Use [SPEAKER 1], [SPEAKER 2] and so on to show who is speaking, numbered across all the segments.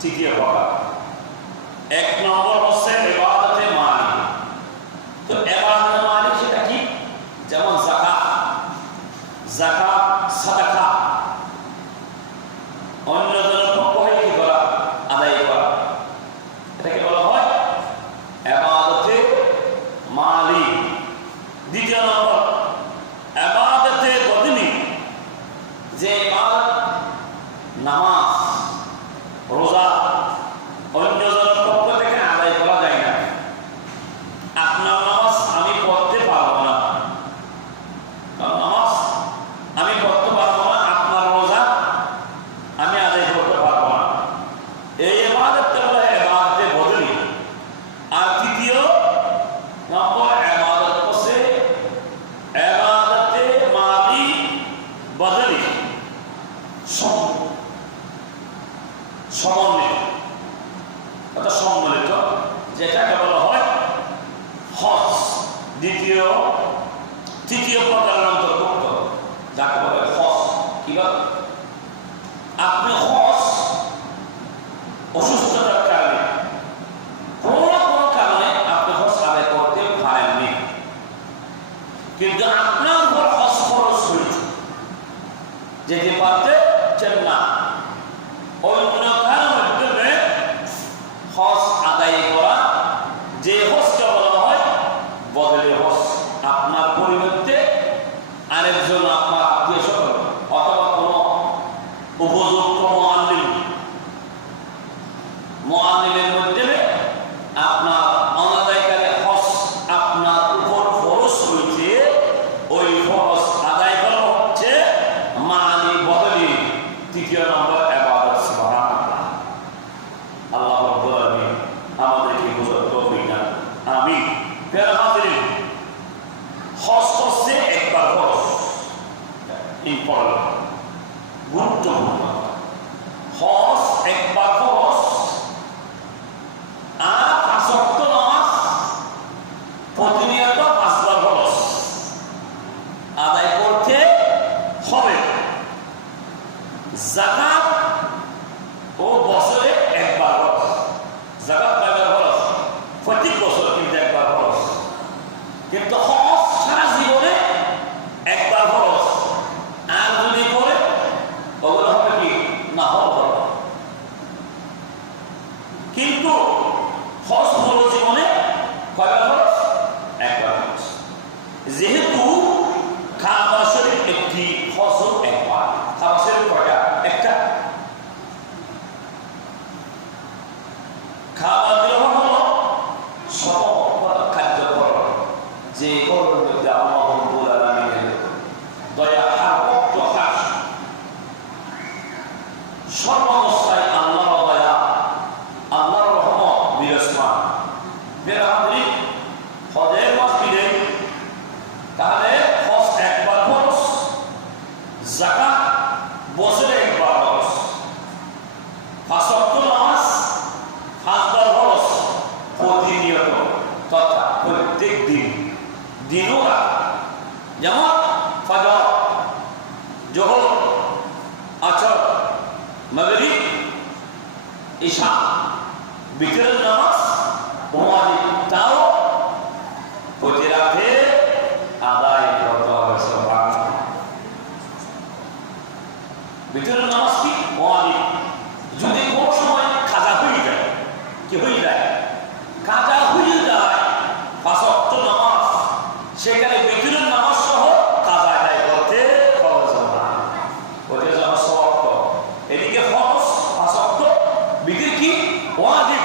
[SPEAKER 1] তৃতীয় প্রকার এক নম্বর হচ্ছে এবাদতে মালিক। তো এবাদতে মালিক সেটা কি? যেমন জাকাত জাকাত সাদাকা। অন্যজনের পক্ষ হয়ে কি করা? আদায় করা। এটাকে বলা হয় এবাদতে মালিক। দ্বিতীয় নম্বর এবাদতে বদনি যে এবাদত, নামাজ রোজা অন্যজনের পক্ষ থেকে আদায় করা যায় না আপনার নামাজ আমি পড়তে পারব না কারণ নামাজ আমি পড়তে পারব না আপনার রোজা আমি আদায় করতে পারব না এই এবাদতটা হলো এবাদতে বদলি আর তৃতীয় নম্বর এবাদত হচ্ছে এবাদতে মালি বদলি সম- সমন্বিত যেটাকে বলা হয় দ্বিতীয়, তৃতীয় প্রকারের অন্তর্ভুক্ত। যাকে বলে আপনি অসুস্থতার কারণে। কারণে কিন্তু আপনার উপর হজ খরচ হয়েছে। যেতে না অন্য কারও মাধ্যমে হজ আদায় করা যে হজকে বলা হয় বদলে হজ আপনার পরিবর্তে আরেকজন আপনার আত্মীয় স্বজন অথবা কোনো উপযুক্ত মোয়াল্লিম মোয়াল্লিমের মাধ্যমে আপনার অনাদায়কারী হজ আপনার উপর খরচ হয়েছে ওই খরচ আদায় করা হচ্ছে মানি বদলি তৃতীয় নম্বর এবাদত সুবহানাল্লাহ আল্লাহ রাব্বুল আলামিন আমাদেরকে বোঝার তৌফিক দান আমিন প্রিয় হাজিরিন হজ হচ্ছে একবার খরচ ইম্পর্টেন্ট গুরুত্বপূর্ণ হজ একবার খরচ আর পাঁচ ওয়াক্ত নামাজ প্রতিনিয়ত পাঁচবার খরচ আদায় করতে হবে জাকাত ও বছরে একবার খরচ জাকাত কয়বার খরচ প্রত্যেক বছর কিন্তু একবার খরচ কিন্তু সারা জীবনে একবার খরচ আর যদি করে হবে কি? না কিন্তু হজ হলো জীবনে কয়বার খরচ একবার খরচ যেহেতু তাহলে বছরে একবার পাঁচবার তথা প্রত্যেক দিন দিনও যেমন আচর বিকেলের নামাজ ওয়াজিব তাও প্রতি রাতে আদায় করতে হবে সুবহানাল্লাহ বিকেলের নামাজ কি ওয়াজিব যদি কোন সময় খাজা হয়ে যায় কি হয়ে যায় খাজা হয়ে যায় পাঁচ ওয়াক্ত নামাজ সেখানে বিকেলের নামাজ সহ কাজা আদায় করতে খরচ হবে না ওটা যাওয়া সওয়াক্ত এদিকে খরচ পাঁচ ওয়াক্ত বিকেল কি ওয়াজিব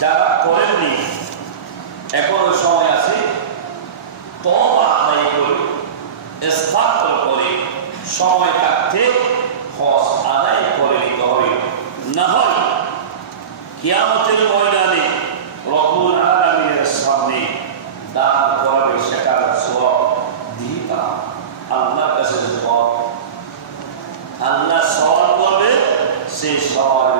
[SPEAKER 1] যারা করেননি এখনও সময় আছে তবা আদায় করে, ইস্তাগফার করে, সময় থাকতে হজ আদায় করে নিতে হবে। না হয় কিয়ামতের ময়দানে রকুল আলমীর সামনে দান করাবে সেটার সব দিতা আল্লাহর কাছে আল্লাহ সওয়াল করবে সেই সওয়ালের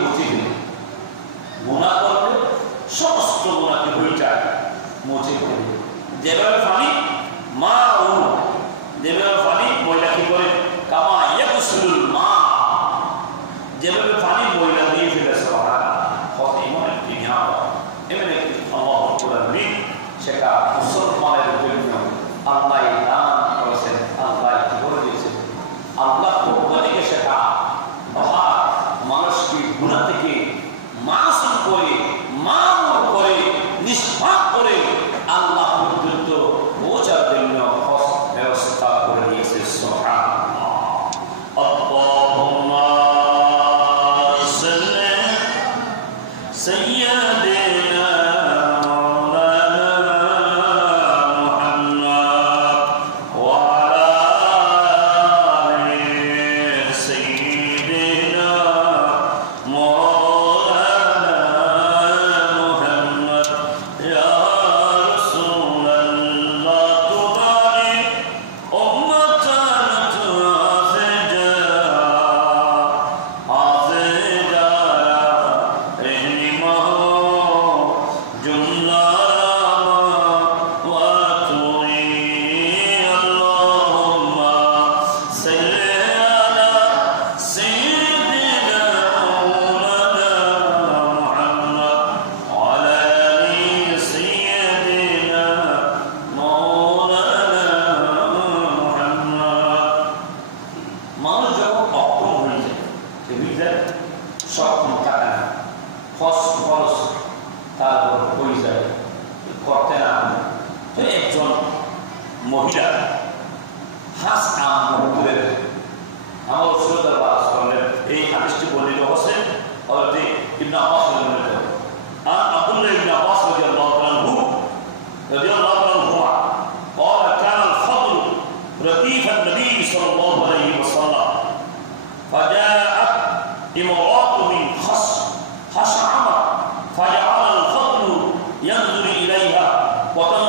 [SPEAKER 1] মুছে সমস্ত গুণাকে বইটা মুছে যেভাবে মহিলা হাস আম করে আমার শ্রোতার বাস করলেন এই হাদিসটি বর্ণিত হোসেন হযরত ইবনে আব্বাস বর্ণিত আর আব্দুল্লাহ ইবনে আব্বাস রাদিয়াল্লাহু আনহু রাদিয়াল্লাহু আনহু قال كان الفضل رديف النبي صلى الله عليه وسلم فجاءت امرأة من خص خشعمة فجعل الفضل ينظر إليها وتنظر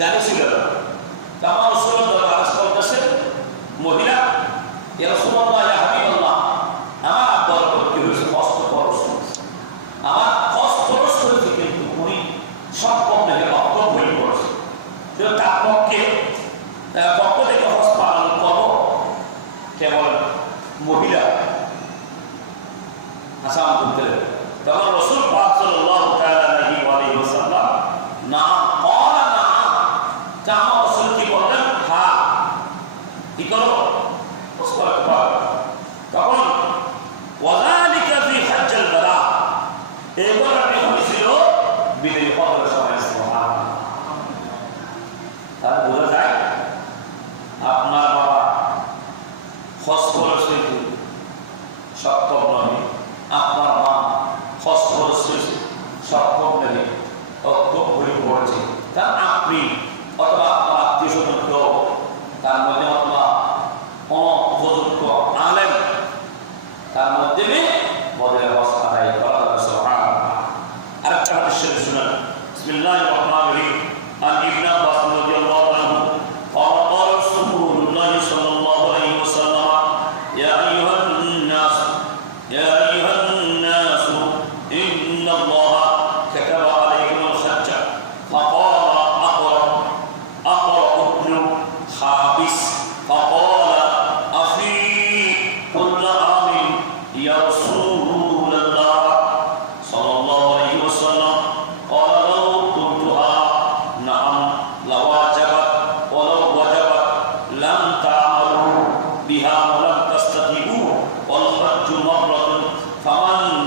[SPEAKER 1] গাড়ি ছিল না। তা আমার রসুল আরজ করতেছে মহিলা ইয়া যা আমার রসুল কি বললেন হা। কি করো? তখন ওয়াজালিকা ফি হাজ্জাল বাদা এরপর আপনি হয়েছিল বিদায় হওয়ার সময়। তার বোঝা যায় আপনার বাবা হজ করেছে সক্ষম নহে আপনার মা হজ করেছে সক্ষম নহে অক্ষম হয়ে পড়েছে। তা আপনি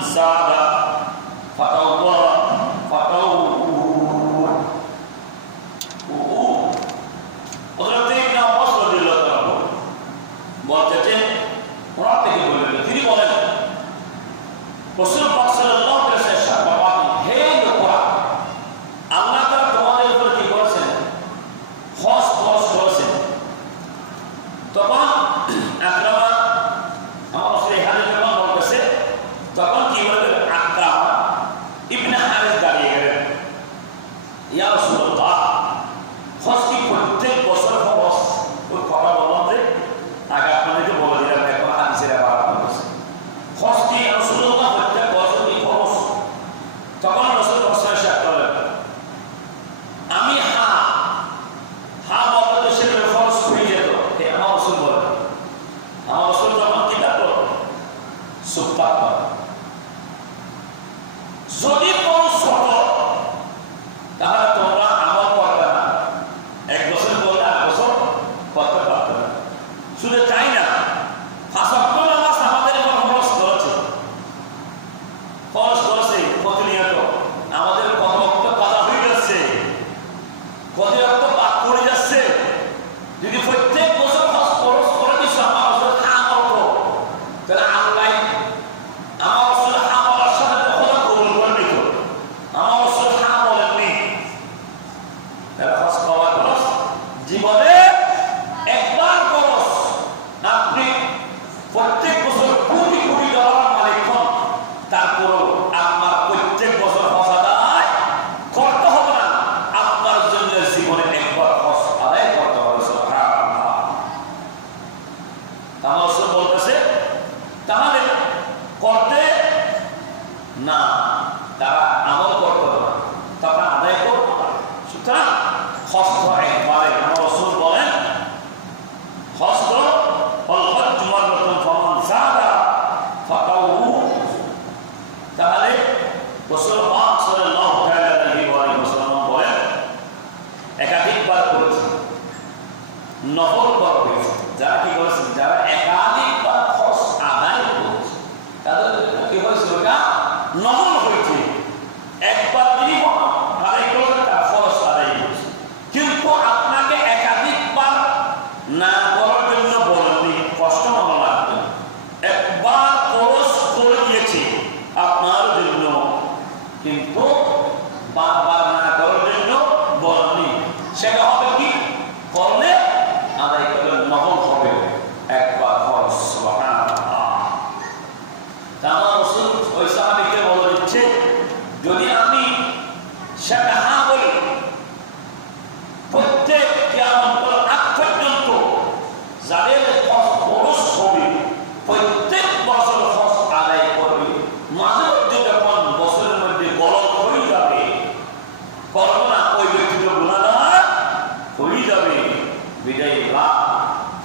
[SPEAKER 1] sada. Sou Papa. Zolino তাহলে করতে না, তারা আমল করতে পারে তারা আদায় করতে পারে সুতরাং হস্ত একবারে আমার রসুল বলেন, হস্ত নকল করা হয়েছে। যারা কি করেছেন? যারা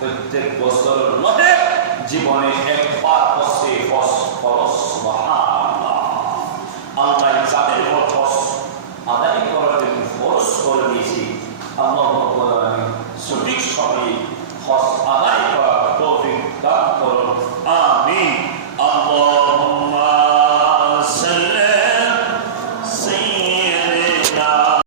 [SPEAKER 1] প্রত্যেক বছর মধ্যে জীবনে একবার